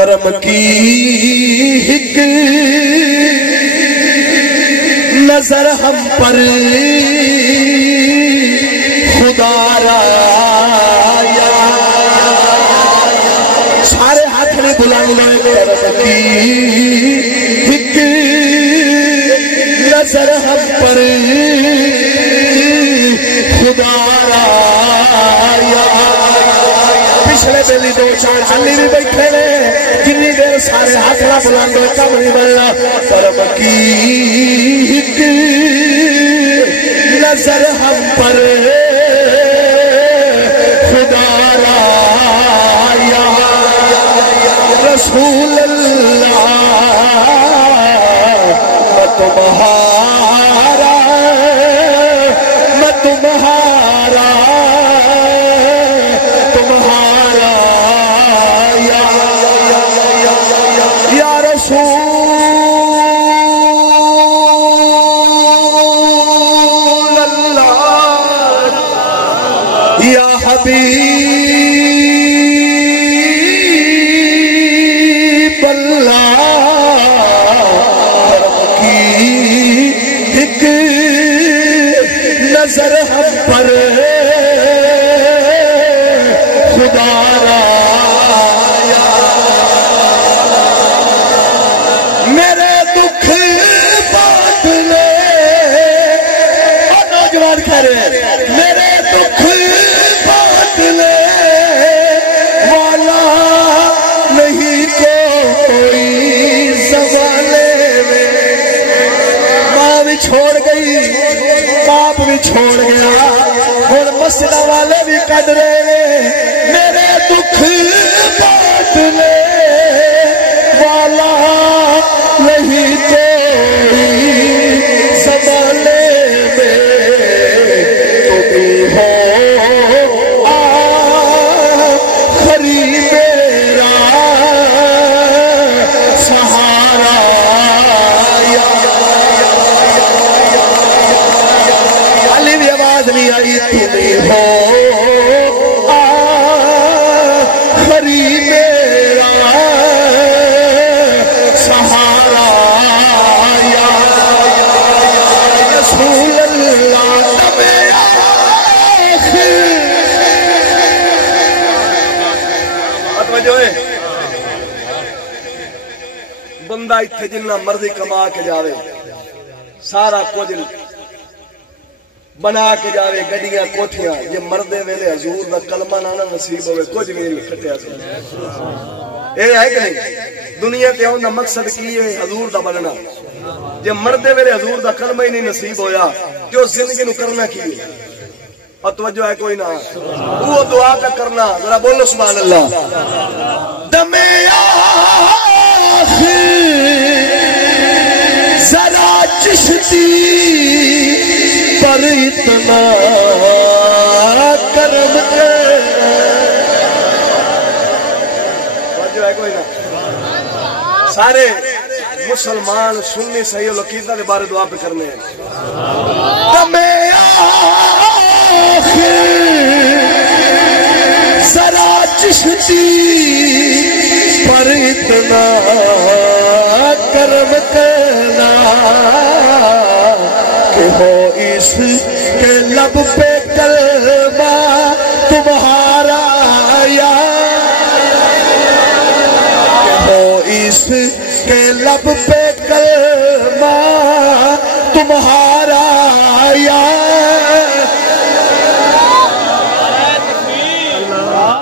کرم کی ایک نظر ہم پر خدا را سارے ہاتھ نے بلند کرم کی ایک نظر ہم پر خدا را پچھلے بیلی دو چار حالی بھی بیٹھے نے جنی دیر سارے ہاتھ نہ بلندو کم نہیں ملنا کرم کی ایک نظر ہم پر خدا را یا رسول اللہ میں تمہارا یا رسول اللہ یا حبیب اللہ کی ایک نظر ہم پر خدا را میرے دکھ بات لے اور نوجوان کہہ رہے ہیں میرے دکھ بات لے والا نہیں کوئی زوالے میں ماں بھی چھوڑ گئی باپ بھی چھوڑ گیا اور مسجد والے بھی کٹ رہے میرے دکھ بات لے والا نہیں کوئی زمانے میں تمہیں ہو آخری میرا سہارا علی بھی آواز نہیں آئی تمہیں ہو آخری میرا سہارا یا رسول اللہ بندہ اتھے جنہ مرضی کما کے جاوے سارا کچھ بنا کے جاوے گڈیاں کوٹھیاں یہ مردے ویلے حضور دا کلمہ نانا نصیب ہوئے کچھ بھی نہیں کھٹیا سے اے ہے کہ نہیں دنیا تے ہونا مقصد کی ہے حضور دا بننا جب مردے ویلے حضور دا کلمہ ہی نہیں نصیب ہویا جو زندگی نو کرنا کی اور توجہ ہے کوئی نہ وہ دعا کا کرنا ذرا بولو سبحان اللہ دم آخر ذرا چشتی پر اتنا کرم توجہ ہے کوئی نہ سارے مسلمان سنی صحیح العقیدہ کے بارے دعا پہ کرنے ہیں دم آخر ذرا چشتی پر اتنا کرم کرنا کہ ہو اس کے لب پہ کلمہ تمہارا یا کہ ہو اس کے لب پہ کلمہ تمہارا یا